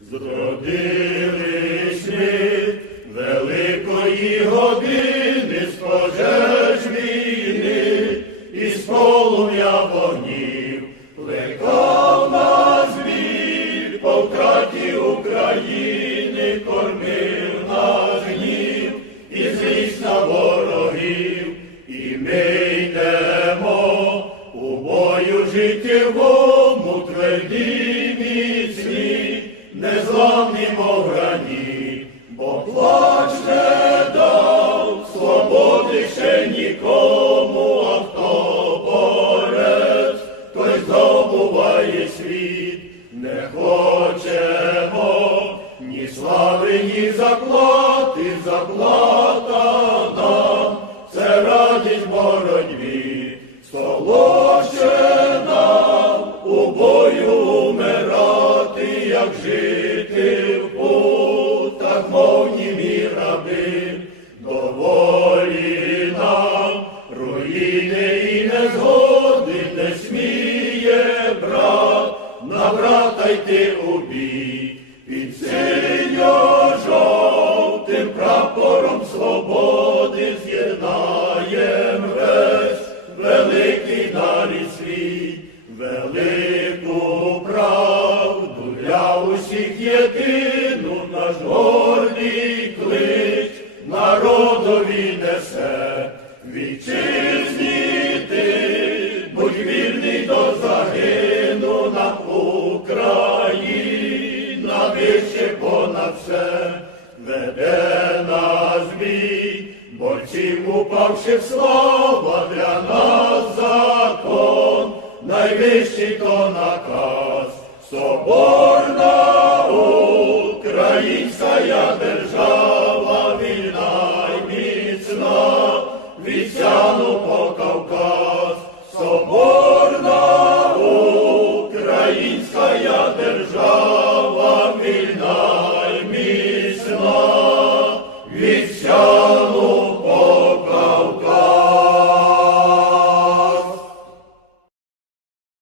Зродились ми великої години з пожеж війни, і з полум'я вогнів плекав нас біль, по втраті України кормив наш гнів, і злість на ворогів, і ми йдемо у бою життєвому тверді міцні, незламні мов грані, бо плач не дав свободи ще нікому, а хто борець, той здобуває світ, не хочемо як жити в путах, мов німі раби, доволі нам руїни і незгоди не сміє брат, на брата йти у бій, несе вітчизні ти, будь вільний до загину на Україна вище понад все. Веде нас бій, борців упавши в слава для нас закон, найвищий то наказ, соборна українська держава, українська